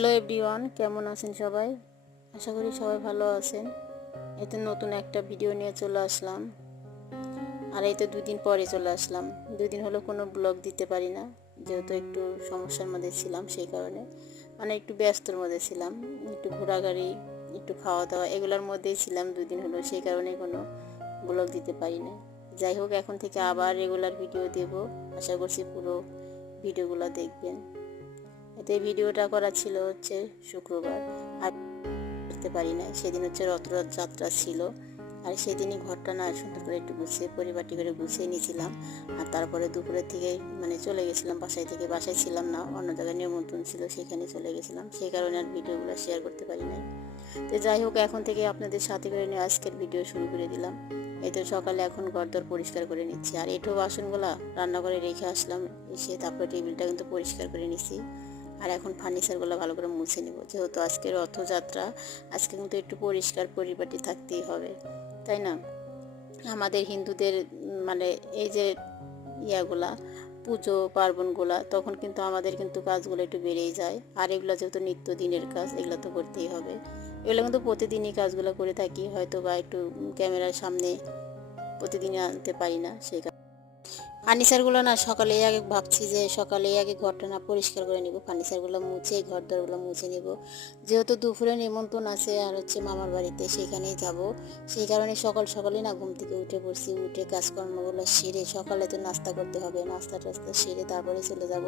Hello everyone, কেমন আছেন সবাই? আশা করি সবাই ভালো আছেন। এতে নতুন একটা ভিডিও নিয়ে চলে আসলাম। আর এই তো 2 দিন পরে চলে আসলাম। 2 দিন হলো কোনো ব্লগ দিতে পারি না, যেহেতু একটু সমস্যার মধ্যে ছিলাম, সেই কারণে মানে একটু ব্যস্তর মধ্যে ছিলাম। একটু ঘোরাঘুরি, একটু খাওয়া দাওয়া এগুলোর মধ্যেই ছিলাম 2 দিন হলো, সেই কারণে কোনো ব্লগ দিতে পারি না। যাই হোক, এখন থেকে আবার রেগুলার ভিডিও দেব। আশা করছি পুরো ভিডিওগুলো দেখবেন। এতে ভিডিওটা করা ছিল হচ্ছে শুক্রবার, আর করতে পারি না। সেদিন হচ্ছে রথযাত্রা ছিল, আর সেদিনই ঘরটা না সুন্দর করে একটু গুছিয়ে পরিপাটি করে গুছিয়ে নিয়েছিলাম। আর তারপরে দুপুরের থেকে মানে চলে গেছিলাম বাসায় থেকে, বাসায় ছিলাম না, অন্য জায়গায় নিমন্ত্রণ ছিল, সেখানে চলে গেছিলাম, সেই কারণে আর ভিডিওগুলো শেয়ার করতে পারি নাই। তো যাই হোক, এখন থেকে আপনাদের সাথে করে নিয়ে আজকের ভিডিও শুরু করে দিলাম। এই তো সকালে এখন ঘরদোর পরিষ্কার করে নিচ্ছি, আর এঁঠো বাসনগুলো রান্না করে রেখে আসলাম, এসে তারপরে টেবিলটা কিন্তু পরিষ্কার করে নিচ্ছি। আর এখন ফার্নিচারগুলো ভালো করে মুছে নেব, যেহেতু আজকে রথযাত্রা, আজকে কিন্তু একটু পরিষ্কার পরিপাটি থাকতেই হবে, তাই না? আমাদের হিন্দুদের মানে এই যে ইয়াগুলা, পুজো পার্বণগুলা, তখন কিন্তু আমাদের কিন্তু কাজগুলো একটু বেড়েই যায়। আর এগুলো যেহেতু নিত্যদিনের কাজ, এগুলো তো করতেই হবে। এগুলো কিন্তু প্রতিদিনই কাজগুলো করে থাকি, হয়তো বা একটু ক্যামেরার সামনে প্রতিদিনই আনতে পারি না, সেই ফার্নিচারগুলো না সকালেই আগে ভাবছি যে সকালেই আগে ঘরটা না পরিষ্কার করে নিব, ফার্নিচারগুলো মুছে ঘর দরগুলো মুছে নিব, যেহেতু দুপুরে নিমন্ত্রণ আছে আর হচ্ছে মামার বাড়িতে, সেখানেই যাব। সেই কারণে সকাল সকালই না ঘুম থেকে উঠে পড়ছি, উঠে কাজকর্মগুলো সেরে সকালে তো নাস্তা করতে হবে, নাস্তা টাস্তা সেরে তারপরে চলে যাব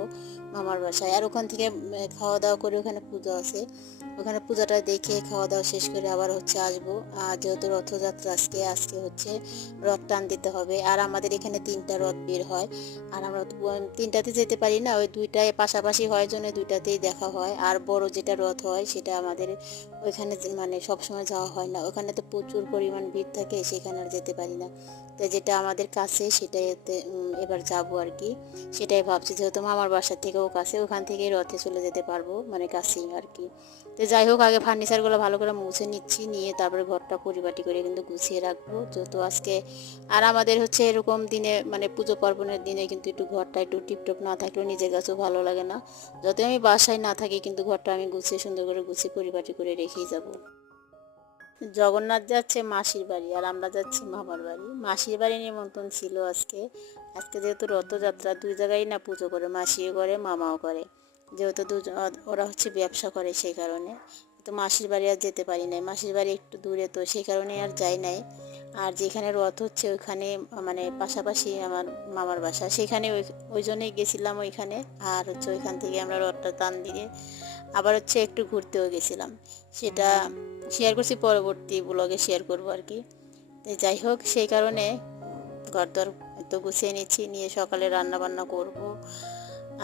মামার বাসায়। আর ওখান থেকে খাওয়া দাওয়া করে ওখানে পূজা আছে, ওখানে পূজাটা দেখে খাওয়া দাওয়া শেষ করে আবার হচ্ছে আসবো। আর যেহেতু রথযাত্রা আজকে, আজকে হচ্ছে রথ টান দিতে হবে। আর আমাদের এখানে 3টা রথ বের হয়, আর আমরা তো 3টাতে যেতে পারি না, ওই 2টায় পাশাপাশি হয় জন্য 2টাতেই দেখা হয়। আর বড় যেটা রথ হয় সেটা আমাদের ওইখানে মানে সবসময় যাওয়া হয় না, ওখানে তো প্রচুর পরিমাণ ভিড় থাকে, সেখানে আর যেতে পারি না। তো যেটা আমাদের কাছে সেটাই এবার যাবো আর কি, সেটাই ভাবছি, যেহেতু মামার বাসা থেকেও কাছে, ওখান থেকেই রথে চলে যেতে পারবো, মানে কাছেই আর কি। তো যাই হোক, আগে ফার্নিচারগুলো ভালো করে মুছে নিচ্ছি, নিয়ে তারপরে ঘরটা পরিপাটি করে কিন্তু গুছিয়ে রাখবো, যেহেতু আজকে আর আমাদের হচ্ছে এরকম দিনে মানে পুজো পার্বণের দিনে কিন্তু একটু ঘরটা একটু টিপটপ না থাকলেও নিজের কাছেও ভালো লাগে না। যত আমি বাসায় না থাকি কিন্তু ঘরটা আমি গুছিয়ে সুন্দর করে গুছিয়ে পরিপাটি করে রেখেই যাব। জগন্নাথ যাচ্ছে মাসির বাড়ি, আর আমরা যাচ্ছি মামার বাড়ি। মাসির বাড়ি নিমন্ত্রণ ছিল আজকে। আজকে যেহেতু রথযাত্রা, 2 জায়গায় না পুজো করে, মাসিও করে মামাও করে, যেহেতু ওরা হচ্ছে ব্যবসা করে, সেই কারণে তো মাসির বাড়ি আর যেতে পারি নাই। মাসির বাড়ি একটু দূরে, তো সেই কারণে আর যাই নাই। আর যেখানে রথ হচ্ছে ওইখানে মানে পাশাপাশি আমার মামার বাসা, সেখানে ওই জন্যই গেছিলাম ওইখানে। আর হচ্ছে ওইখান থেকে আমরা রথটা টান দিয়ে আবার হচ্ছে একটু ঘুরতেও গেছিলাম, সেটা শেয়ার করছি, পরবর্তী ব্লগে শেয়ার করবো আর কি। তো যাই হোক, সেই কারণে ঘরদোর তো গুছিয়ে নিচ্ছি, নিয়ে সকালে রান্না বান্না করব।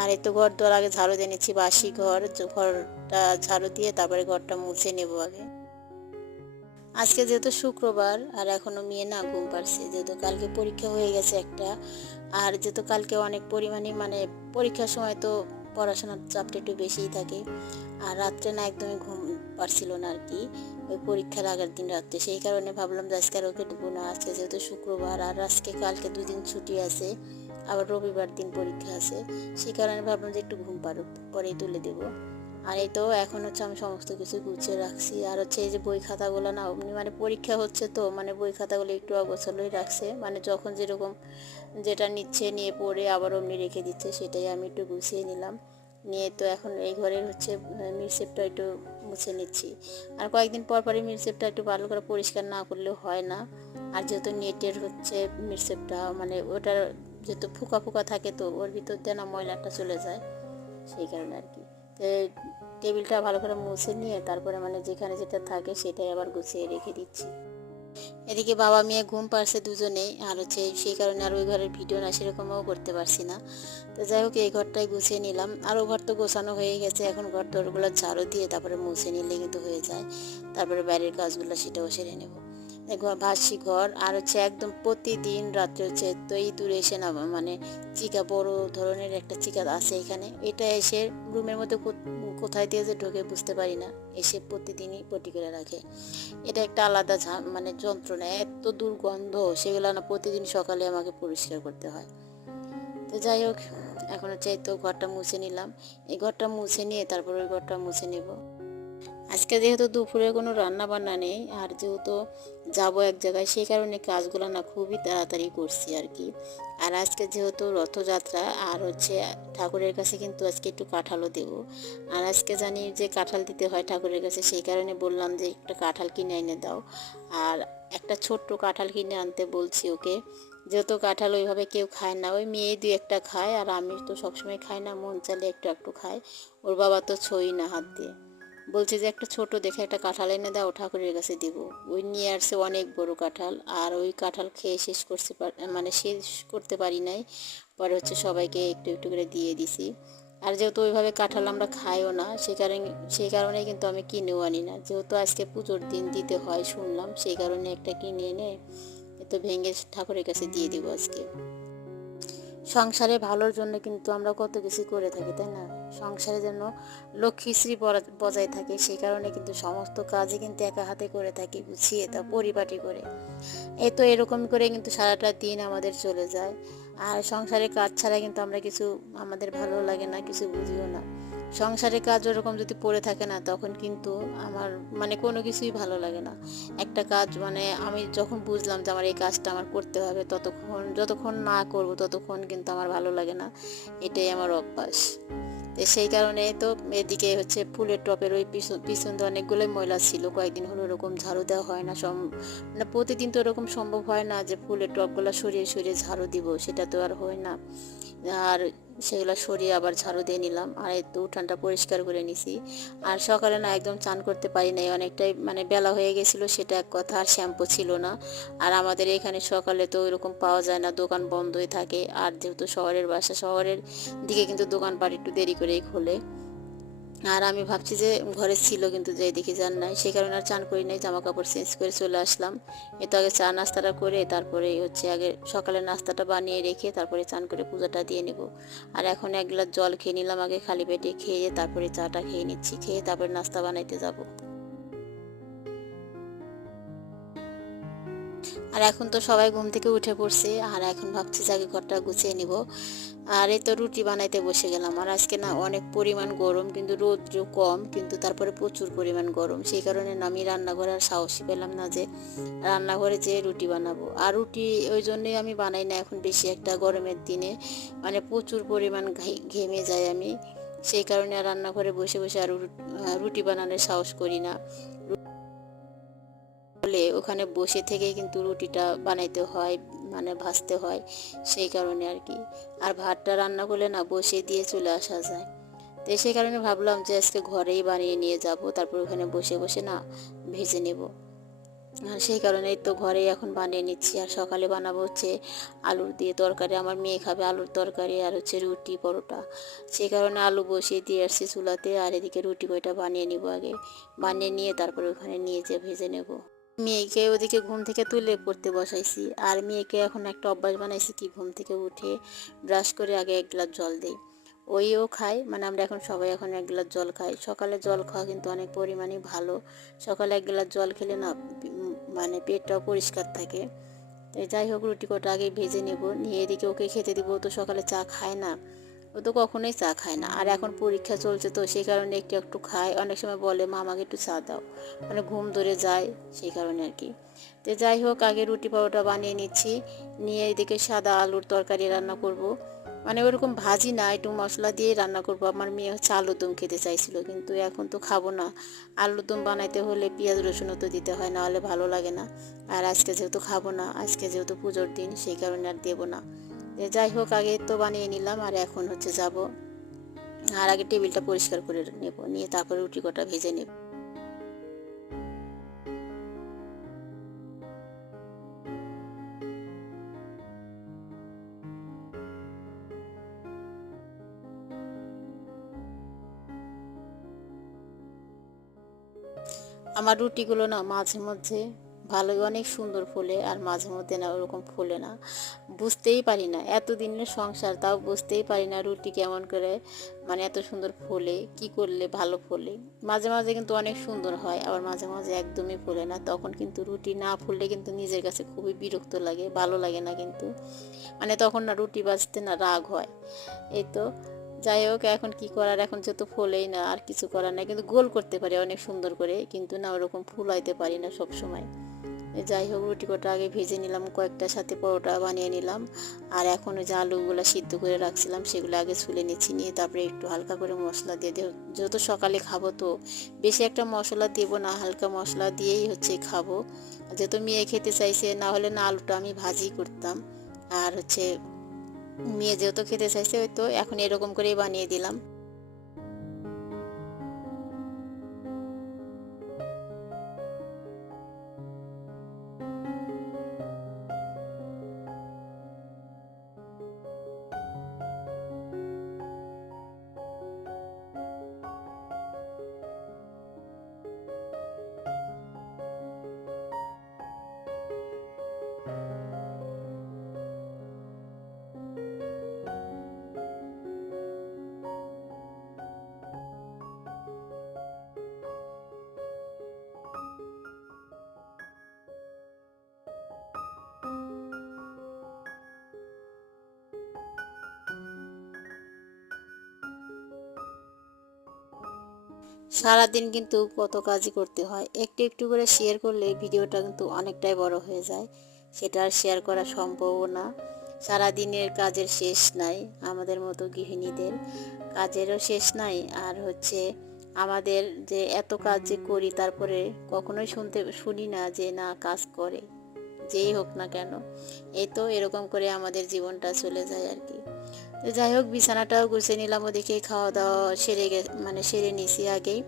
আর এই তো ঘরদোর আগে ঝাড়ু দিয়ে নিচ্ছি, বাসি ঘরটা ঝাড়ু দিয়ে তারপরে ঘরটা মুছে নেব আগে। আজকে যেহেতু শুক্রবার, আর এখনো মেয়ে না ঘুম পাড়ছে, যেহেতু কালকে পরীক্ষা হয়ে গেছে একটা। আর যেহেতু কালকে অনেক পরিমাণে মানে পরীক্ষার সময় তো পড়াশোনার চাপটা একটু বেশিই থাকে, আর রাত্রে না একদমই ঘুম পারছিল না আর কি, ওই পরীক্ষার আগের দিন রাত্রে। সেই কারণে ভাবলাম যে আজকে আর ওকে দেবো না, আজকে যেহেতু শুক্রবার, আর আজকে কালকে 2 দিন ছুটি আছে, আবার রবিবার দিন পরীক্ষা আছে, সেই কারণে ভাবলাম যে একটু ঘুম পাড়ুক, পরেই তুলে দেবো। আর এই তো এখন হচ্ছে আমি সমস্ত কিছু গুছিয়ে রাখছি। আর হচ্ছে এই যে বই খাতাগুলো না অমনি মানে পরীক্ষা হচ্ছে, তো মানে বই খাতাগুলো একটু অগোছালোই রাখছে, মানে যখন যেরকম যেটা নিচ্ছে নিয়ে পড়ে আবার অমনি রেখে দিচ্ছে, সেটাই আমি একটু গুছিয়ে নিলাম। নিয়ে তো এখন এই ঘরের হচ্ছে মিরসেপটা একটু মুছে নিচ্ছি। আর কয়েকদিন পর পরই মিরসেপটা একটু ভালো করে পরিষ্কার না করলেও হয় না। আর যেহেতু নেটের হচ্ছে মিরসেপটা মানে ওটার যেহেতু ফুকা ফুকা থাকে, তো ওর ভিতর দিয়ে না ময়লাটা চলে যায়, সেই কারণে আর কি। তো টেবিলটা ভালো করে মুছে নিয়ে তারপরে মানে যেখানে যেটা থাকে সেটাই আবার গুছিয়ে রেখে দিচ্ছি। এদিকে বাবা মেয়ে ঘুম পাড়ছে দুজনেই, আর হচ্ছে সেই কারণে আর ওই ঘরের ভিডিও না সেরকমও করতে পারছি না। তো যাই হোক, এই ঘরটাই গুছিয়ে নিলাম, আর ও ঘর তো গোছানো হয়ে গেছে, এখন ঘর দরগুলো ঝাড়ু দিয়ে তারপরে মুছে নিলে কিন্তু হয়ে যায়। তারপরে বাইরের কাজগুলো সেটাও সেরে নেব। ভাসি ঘর, আর হচ্ছে একদম প্রতিদিন রাত্রে হচ্ছে তো এই দূরে এসে না মানে চিকা, বড় ধরনের একটা চিকা আছে এখানে, এটা এসে রুমের মধ্যে কোথায় দিয়ে যে ঢোকে বুঝতে পারি না, এসে প্রতিদিনই পটি করে রাখে। এটা একটা আলাদা মানে যন্ত্রণা, এত দুর্গন্ধ, সেগুলো না প্রতিদিন সকালে আমাকে পরিষ্কার করতে হয়। তো যাই হোক, এখন হচ্ছে এই তো ঘরটা মুছে নিলাম। এই ঘরটা মুছে নিয়ে তারপর ওই ঘরটা মুছে নেব। আজকে যেহেতু দুপুরে কোনো রান্না বান্না নেই, আর যেহেতু যাব এক জায়গায়, সেই কারণে কাজগুলো না খুবই তাড়াতাড়ি করছি আর কি। আর আজকে যেহেতু রথযাত্রা, আর হচ্ছে ঠাকুরের কাছে কিন্তু আজকে একটু কাঁঠালও দেব। আর আজকে জানি যে কাঁঠাল দিতে হয় ঠাকুরের কাছে, সেই কারণে বললাম যে একটা কাঁঠাল কিনে এনে দাও। আর একটা ছোট্ট কাঁঠাল কিনে আনতে বলছি ওকে, যেহেতু কাঁঠাল ওইভাবে কেউ খায় না, ওই মেয়ে দুই একটা খায়, আর আমি তো সবসময় খাই না, মন চাইলে একটু একটু খাই। ওর বাবা তো ছই না হাত দিয়ে। বলছে যে একটা ছোট দেখে একটা কাঁঠাল এনে দাও, ঠাকুরের কাছে দিব। ওই নিয়ে আসছে অনেক বড় কাঁঠাল, আর ওই কাঁঠাল খেয়ে শেষ করতে মানে শেষ করতে পারি নাই। পরে হচ্ছে সবাইকে একটু একটু করে দিয়ে দিছি। আর যেহেতু ওইভাবে কাঁঠাল আমরা খাইও না, সেই কারণে কিন্তু আমি কিনেও আনি না, যেহেতু আজকে পুজোর দিন দিতে হয় শুনলাম, সেই কারণে একটা কিনে এনে তো ভেঙে ঠাকুরের কাছে দিয়ে দিব আজকে। সংসারে ভালোর জন্য কিন্তু আমরা কত কিছু করে থাকি, তাই না? সংসারে যেন লক্ষ্মীশ্রী বজায় থাকে, সেই কারণে কিন্তু সমস্ত কাজই কিন্তু একা হাতে করে থাকি, গুছিয়ে তা পরিপাটি করে। এই তো এরকম করে কিন্তু সারাটা দিন আমাদের চলে যায়। আর সংসারের কাজ ছাড়া কিন্তু আমরা কিছু, আমাদের ভালো লাগে না, কিছু বুঝিও না। সংসারের কাজ ওরকম যদি পড়ে থাকে না, তখন কিন্তু আমার মানে কোনো কিছুই ভালো লাগে না। একটা কাজ মানে আমি যখন বুঝলাম যে আমার এই কাজটা আমার করতে হবে, যতক্ষণ না করব ততক্ষণ কিন্তু আমার ভালো লাগে না। এটাই আমার অভ্যাস। তো সেই কারণে তো এদিকে হচ্ছে ফুলের টপের ওই পিছন দিয়ে অনেকগুলোই ময়লা ছিল, কয়েকদিন হলো ওরকম ঝাড়ু দেওয়া হয় না, মানে প্রতিদিন তো এরকম সম্ভব হয় না যে ফুলের টপগুলো সরিয়ে সরিয়ে ঝাড়ু দিব, সেটা তো আর হয় না। আর সেগুলো সরিয়ে আবার ঝাড়ু দিয়ে নিলাম, আর এই তো উঠানটা পরিষ্কার করে নিছি। আর সকালে না একদম চান করতে পারি নাই, অনেকটাই মানে বেলা হয়ে গেছিলো, সেটা এক কথা, আর শ্যাম্পু ছিল না। আর আমাদের এখানে সকালে তো ওইরকম পাওয়া যায় না, দোকান বন্ধই থাকে। আর যেহেতু শহরের বাসা, শহরের দিকে কিন্তু দোকানপাট একটু দেরি করেই খোলে। আর আমি ভাবছি যে ঘরে ছিল, কিন্তু যাই দেখি যান নাই, সেই কারণে আর চান করি নাই, জামা কাপড় চেঞ্জ করে চলে আসলাম। তো আগে চা নাস্তাটা করে তারপরে হচ্ছে আগে সকালে নাস্তাটা বানিয়ে রেখে তারপরে চান করে পূজাটা দিয়ে নেব। আর এখন এক গ্লাস জল খেয়ে নিলাম আগে, খালি পেটে খেয়ে তারপরে চাটা খেয়ে নিচ্ছি, খেয়ে তারপরে নাস্তা বানাইতে যাব। আর এখন তো সবাই ঘুম থেকে উঠে পড়ছে, আর এখন ভাবছি যে আগে ঘরটা গুছিয়ে নিব। আর এই তো রুটি বানাইতে বসে গেলাম। আর আজকে না অনেক পরিমাণ গরম, কিন্তু রৌদ্র কম, কিন্তু তারপরে প্রচুর পরিমাণ গরম, সেই কারণে না আমি রান্নাঘরে আর সাহসী পেলাম না যে রান্নাঘরে যেয়ে রুটি বানাবো। আর রুটি ওই জন্যই আমি বানাই না এখন বেশি একটা, গরমের দিনে মানে প্রচুর পরিমাণ ঘেমে যায় আমি, সেই কারণে আর রান্নাঘরে বসে বসে আর রুটি বানানোর সাহস করি না। বলে ওখানে বসে থেকে কিন্তু রুটিটা বানাইতে হয়, মানে ভাজতে হয়, সেই কারণে আর কি। আর ভাতটা রান্না করলে না বসে দিয়ে চলে আসা যায়। তো সেই কারণে ভাবলাম যে আজকে ঘরেই বানিয়ে নিয়ে যাব, তারপর ওখানে বসে বসে না ভেজে নেব। আর সেই কারণেই তো ঘরেই এখন বানিয়ে নিচ্ছি। আর সকালে বানাবো হচ্ছে আলুর দিয়ে তরকারি, আমার মেয়ে খাবে আলুর তরকারি, আর হচ্ছে রুটি পরোটা। সেই কারণে আলু বসিয়ে দিয়ে আসছি চুলাতে, আর এদিকে রুটি কয়টা বানিয়ে নিব আগে, বানিয়ে নিয়ে তারপরে ওখানে নিয়ে যেয়ে ভেজে নেব। মেয়েকে ওদিকে ঘুম থেকে তুলে পড়তে বসাইছি। আর মেয়েকে এখন একটা অভ্যাস বানাইছি কি, ঘুম থেকে উঠে ব্রাশ করে আগে এক গ্লাস জল দেই। ওইও খায়, মানে আমরা এখন সবাই এখন এক গ্লাস জল খাই। সকালে জল খাওয়া কিন্তু অনেক পরিমাণে ভালো। সকালে এক গ্লাস জল খেলে না মানে পেটটাও পরিষ্কার থাকে। তো যাই হোক, রুটি কটা আগে ভেজে নেব, নিয়ে এদিকে ওকে খেতে দিব। তো সকালে চা খায় না, ও তো কখনোই চা খায় না। আর এখন পরীক্ষা চলছে, তো সেই কারণে একটু একটু খায়, অনেক সময় বলে মা আমাকে একটু চা দাও, মানে ঘুম ধরে যায়, সেই কারণে আর কি। তো যাই হোক, আগে রুটি পরোটা বানিয়ে নিচ্ছি, নিয়ে এদিকে সাদা আলুর তরকারি রান্না করব। মানে ওরকম ভাজি না, একটু মশলা দিয়ে রান্না করব। আমার মেয়ে হচ্ছে আলুর দম খেতে চাইছিল, কিন্তু এখন তো খাবো না। আলুর দম বানাইতে হলে পেঁয়াজ রসুনও তো দিতে হয়, না হলে ভালো লাগে না। আর আজকে যেহেতু খাবো না, আজকে যেহেতু পুজোর দিন, সেই কারণে আর দেবো না। যাই হোক, আগে তো বানিয়ে নিলাম, আর এখন হচ্ছে যাব। আর আগে টেবিলটা পরিষ্কার করে নেব, নিয়ে তারপরে রুটি কটা ভেজে নেব। আমার রুটিগুলো না মাঝে মধ্যে ভালোই অনেক সুন্দর ফোলে, আর মাঝে মধ্যে না ওরকম ফোলে না, বুঝতেই পারি না। এতদিনের সংসার তাও বুঝতেই পারি না রুটি কেমন করে মানে এত সুন্দর ফোলে, কি করলে ভালো ফোলে। মাঝে মাঝে কিন্তু অনেক সুন্দর হয়, আবার মাঝে মাঝে একদমই ফোলে না। তখন কিন্তু রুটি না ফুললে কিন্তু নিজের কাছে খুবই বিরক্ত লাগে, ভালো লাগে না কিন্তু, মানে তখন না রুটি বাজতে না রাগ হয়। এই তো যাই হোক, এখন কি করার, এখন যেহেতু ফোলেই না আর কিছু করার নাই, কিন্তু গোল করতে পারি অনেক সুন্দর করে, কিন্তু না ওরকম ফুলাইতে পারি না সব সময়। যাই হোক, রুটি কটা আগে ভেজে নিলাম, কয়েকটার সাথে পরোটা বানিয়ে নিলাম। আর এখন ওই যে আলুগুলো সিদ্ধ করে রাখছিলাম সেগুলো আগে ছুলে নিচ্ছি, নিয়ে তারপরে একটু হালকা করে মশলা দিয়ে যেহেতু সকালে খাবো তো বেশি একটা মশলা দেবো না, হালকা মশলা দিয়েই হচ্ছে খাবো। যেহেতু মেয়ে খেতে চাইছে, না হলে না আলুটা আমি ভাজি করতাম। আর হচ্ছে মেয়ে যেহেতু খেতে চাইছে, ওই তো এখন এরকম করেই বানিয়ে দিলাম। সারাদিন কিন্তু কত কাজই করতে হয়, একটু একটু করে শেয়ার করলে ভিডিওটা কিন্তু অনেকটাই বড় হয়ে যায়, সেটা আর শেয়ার করা সম্ভবও না। সারাদিনের কাজের শেষ নাই, আমাদের মতো গৃহিণীদের কাজেরও শেষ নাই। আর হচ্ছে আমাদের যে এত কাজ যে করি, তারপরে কখনোই শুনি না যে না কাজ করে, যেই হোক না কেন। এই তো এরকম করে আমাদের জীবনটা চলে যায় আর কি। তো যাই হোক, বিছানাটাও গুছিয়ে নিলাম, ওদিকে খাওয়া দাওয়া মানে সেরে নিছি আগেই।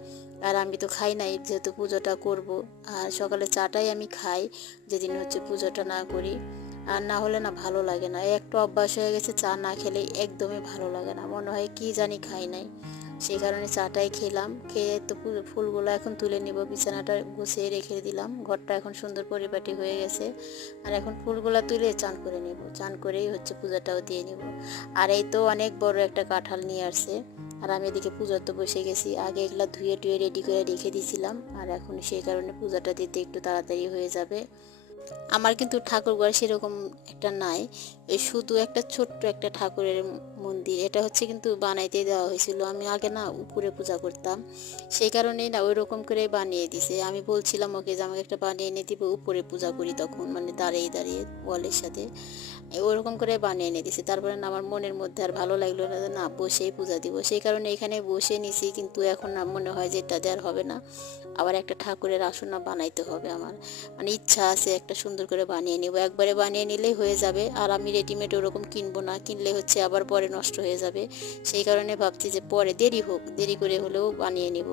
আর আমি তো খাই নাই, যেহেতু পুজোটা করব। আর সকালে চাটাই আমি খাই যেদিন হচ্ছে পুজোটা না করি। আর না হলে না ভালো লাগে না, এই একটা অভ্যাস হয়ে গেছে, চা না খেলে একদমই ভালো লাগে না, মনে হয় কি জানি খাই নাই। সেই কারণে চাটাই খেলাম, খেয়ে তো ফুলগুলো এখন তুলে নিব, বিছানাটা গুছিয়ে রেখে দিলাম, ঘরটা এখন সুন্দর পরিপাটি হয়ে গেছে। আর এখন ফুলগুলো তুলে চান করে নেব, চান করেই হচ্ছে পূজাটাও দিয়ে নেব। আর এই তো অনেক বড় একটা কাঁঠাল নিয়ে আসছে, আর আমি এদিকে পূজাতে বসে গেছি। আগে এগুলা ধুয়ে টুয়ে রেডি করে রেখে দিয়েছিলাম, আর এখন সেই কারণে পূজাটা দিতে একটু তাড়াতাড়ি হয়ে যাবে। আমার কিন্তু ঠাকুর ঘর সেরকম একটা নাই, এই শুধু একটা ছোট্ট একটা ঠাকুরের মন্দির, এটা হচ্ছে কিন্তু বানাইতে দেওয়া হয়েছিল। আমি আগে না উপরে পূজা করতাম, সেই কারণেই না ওই রকম করে বানিয়ে দিছে। আমি বলছিলাম ওকে যে আমাকে একটা বানিয়ে এনে দিবে, উপরে পূজা করি তখন, মানে দাঁড়িয়ে দাঁড়িয়ে ওয়ালের সাথে, ওরকম করে বানিয়ে এনে দিছে। তারপরে না আমার মনের মধ্যে আর ভালো লাগলো না, যে না বসেই পূজা দিব, সেই কারণে এখানে বসে নিছি। কিন্তু এখন না মনে হয় যে এটা দেওয়ার হবে না, আবার একটা ঠাকুরের আসন বানাইতে হবে আমার, মানে ইচ্ছা আছে একটা সুন্দর করে বানিয়ে নিব, একবারে বানিয়ে নিলেই হয়ে যাবে। আর আমি রেডিমেড ওরকম কিনবো না, কিনলে হচ্ছে আবার পরে নষ্ট হয়ে যাবে। সেই কারণে ভাবছি যে পরে দেরি হোক, দেরি করে হলেও বানিয়ে নিব।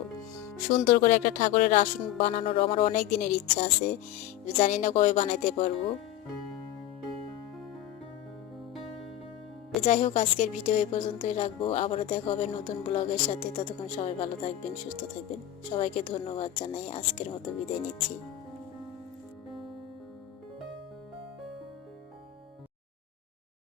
সুন্দর করে একটা ঠাকুরের আসন বানানোর আমার অনেক দিনের ইচ্ছা আছে, জানি না কবে বানাইতে পারবো। যাই হোক, আজকের ভিডিও এই পর্যন্তই রাখবো, আবারও দেখা হবে নতুন ব্লগের সাথে। ততক্ষণ সবাই ভালো থাকবেন, সুস্থ থাকবেন। সবাইকে ধন্যবাদ জানাই, আজকের মতো বিদায় নিচ্ছি।